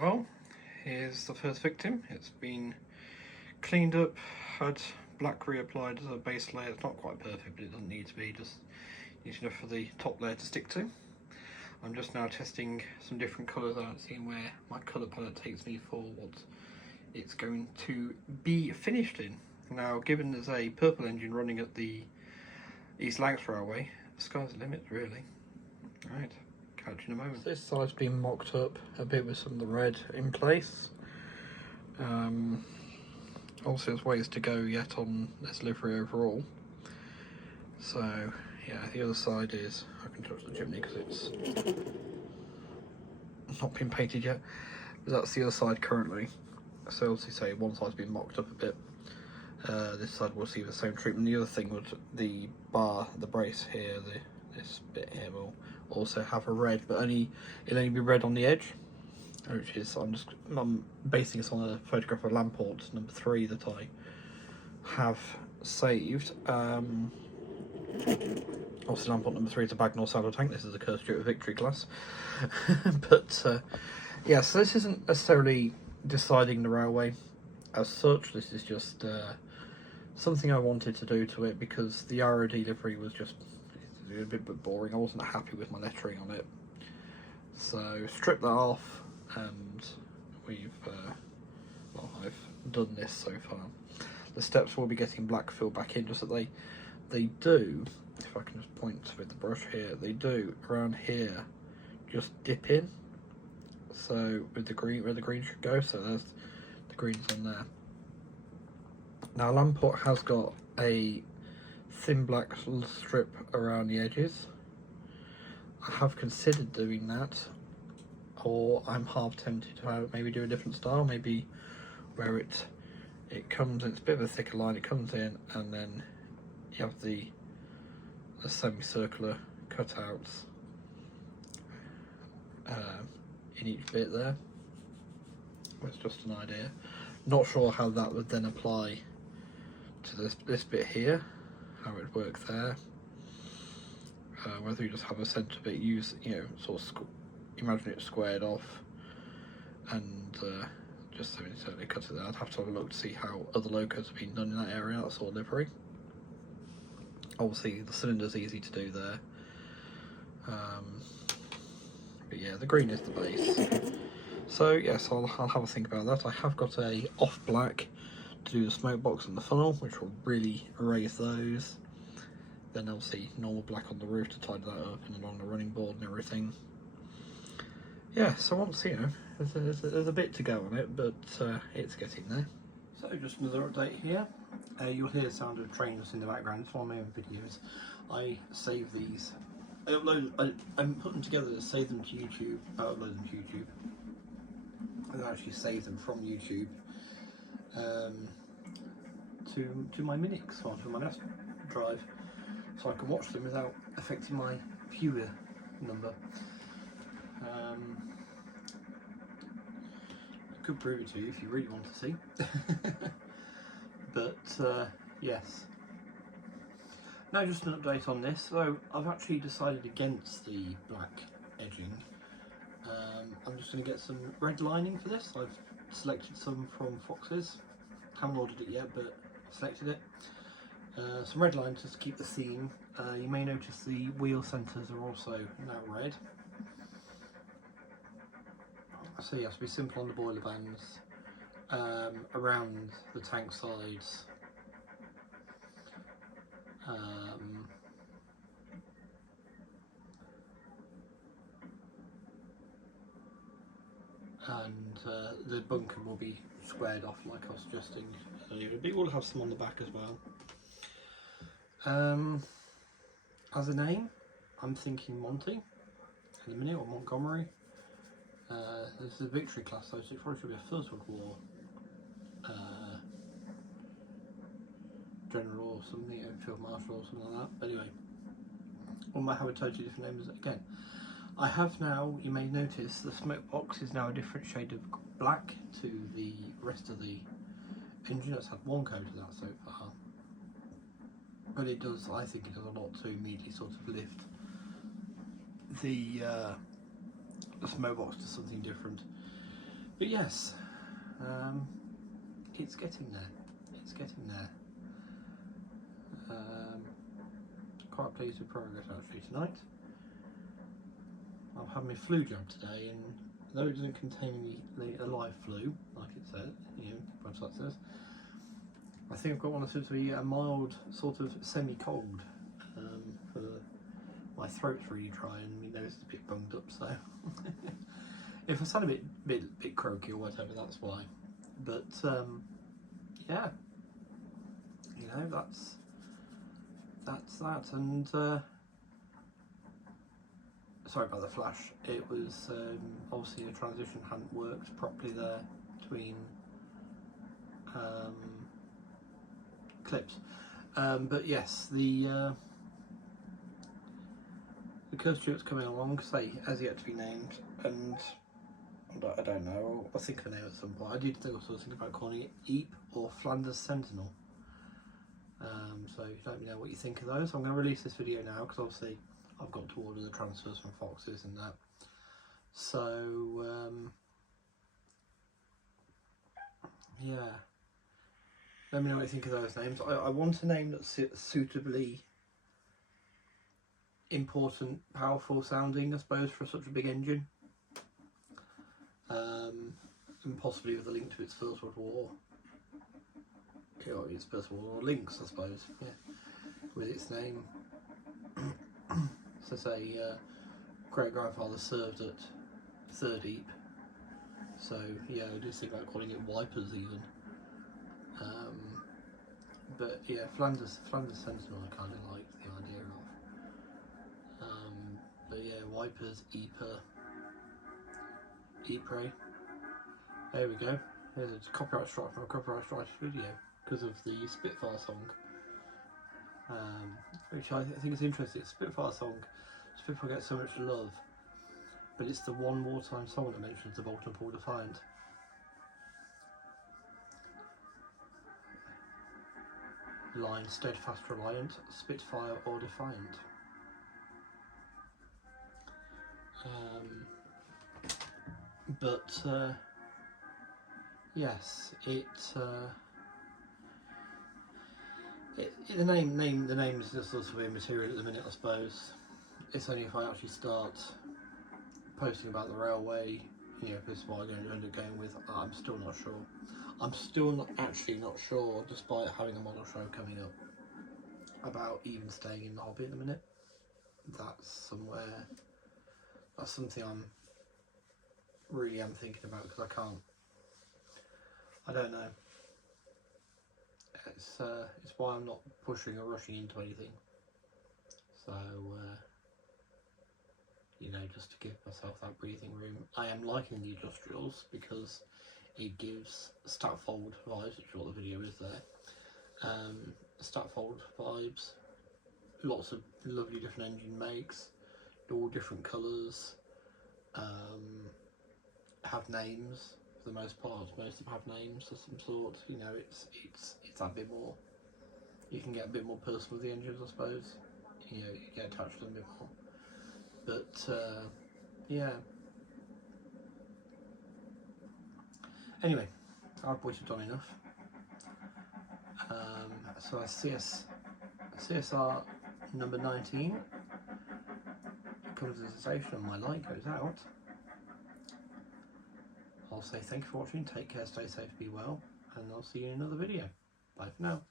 Well, here's the first victim. It's been cleaned up, had black reapplied as a base layer. It's not quite perfect, but it doesn't need to be, just needs enough for the top layer to stick to. I'm just now testing some different colours out, seeing where my colour palette takes me for what it's going to be finished in. Now, given there's a purple engine running at the East Lancs Railway, the sky's the limit, really. Right, catch you in a moment. This side's been mocked up a bit with some of the red in place. Also, there's ways to go yet on this livery overall. So, yeah, the other side is, I can touch the chimney because it's not been painted yet, but that's the other side currently. So obviously say one side's been mocked up a bit. This side will see the same treatment. The other thing would, the brace here, this bit here will also have a red, but it'll only be red on the edge, which is, I'm basing this on a photograph of Lamport number 3 that I have saved. Obviously Lamport number 3 is a Bagnall saddle tank. This is a Kerr Stuart Victory class. But yeah, so this isn't necessarily deciding the railway as such. This is just something I wanted to do to it because the ROD livery was just a bit boring. I wasn't happy with my lettering on it, so stripped that off, and we've well, I've done this so far. The steps will be getting black filled back in, just that they do, if I can just point with the brush here, they do around here just dip in, so with the green, where the green should go, so there's the greens on there. Now Lamport has got a thin black strip around the edges. I have considered doing that, or I'm half tempted to maybe do a different style, maybe where it comes, it's a bit of a thicker line, it comes in and then you have the semicircular cutouts in each bit there. That's just an idea. Not sure how that would then apply to this bit here, how it would work there. Whether you just have a centre bit, use, sort of imagine it squared off and just certainly cut it there. I'd have to have a look to see how other locos have been done in that area, that sort of livery. Obviously the cylinder's easy to do there, but yeah, the green is the base. So yes, I'll have a think about that. I have got a off black to do the smoke box and the funnel, which will really erase those. Then obviously normal black on the roof to tidy that up and along the running board and everything. Yeah, so once, there's a bit to go on it, but it's getting there. So just another update here. You'll hear the sound of trains in the background. It's one of my own videos. I save these. I put them together to save them to YouTube. I upload them to YouTube. I actually save them from YouTube to my Minix, or to my NAS drive, so I can watch them without affecting my viewer number. I could prove it to you if you really want to see. But yes. Now just an update on this. So I've actually decided against the black edging. I'm just going to get some red lining for this. I've selected some from Fox's. Haven't ordered it yet, but selected it. Some red lines just to keep the theme. You may notice the wheel centres are also now red. So yes, be simple on the boiler bands, around the tank sides, and the bunker will be squared off like I was suggesting earlier. But it will have some on the back as well. As a name, I'm thinking Monty in a minute, or Montgomery. This is a Victory class though, so it probably should be a First World War general or something, field marshal or something like that. But anyway, one might have a totally different name again. I have now, you may notice, the smoke box is now a different shade of black to the rest of the engine. It's had one coat of that so far, but it does, I think it does a lot to immediately sort of lift the smoke box to something different. But yes, it's getting there. It's getting there. Quite pleased with progress actually tonight. I've had my flu jab today, and though it doesn't contain a live flu, like it says, you know, the website says, I think I've got one that seems to be a mild, sort of semi-cold. For my throat's really dry and my nose is a bit bunged up, so if I sound a bit croaky or whatever, that's why. But yeah, you know, that's that. And sorry about the flash. It was obviously the transition hadn't worked properly there between clips. But yes, the Kerr Stuart's coming along, say, as yet to be named, and I don't know, I'll think of a name at some point. I did think also think about calling it Eep or Flanders Sentinel. So let me know what you think of those. I'm going to release this video now because obviously I've got to order the transfers from Foxes and that. So yeah, let me know what you think of those names. I want a name that's suitably important, powerful sounding, I suppose, for such a big engine, and possibly with a link to its First World War. Its First World War links, I suppose, yeah, with its name. So say great grandfather served at 3rd Eep, so yeah, I do think about calling it Wipers even. But yeah, Flanders Sentinel I kind of like the idea of. But yeah, Wipers, Eeper, Ypres. There we go. There's a copyright strike from a copyright strike video because of the Spitfire song, which I think is interesting. Spitfire song, Spitfire gets so much love, but it's the one wartime song that mentions the Bolton Pool Defiant. Line steadfast, reliant, Spitfire or defiant. But yes, the name is just sort of immaterial at the minute, I suppose. It's only if I actually start posting about the railway, you know, if this is what I'm going to end up going with. I'm still not sure. I'm still not sure, despite having a model show coming up, about even staying in the hobby at the minute. That's something I'm really am thinking about, because I don't know. It's why I'm not pushing or rushing into anything. So you know, just to give myself that breathing room. I am liking the industrials because it gives Statfold vibes, which is what the video is there. Statfold vibes, lots of lovely different engine makes, all different colours, have names for the most part. Most of them have names of some sort. You know, it's that bit more. You can get a bit more personal with the engines, I suppose. You know, you get attached to them a bit more. But yeah. Anyway, I've waited on enough. So CSR number 19 comes to the station and my light goes out. I'll say thank you for watching, take care, stay safe, be well, and I'll see you in another video. Bye for now.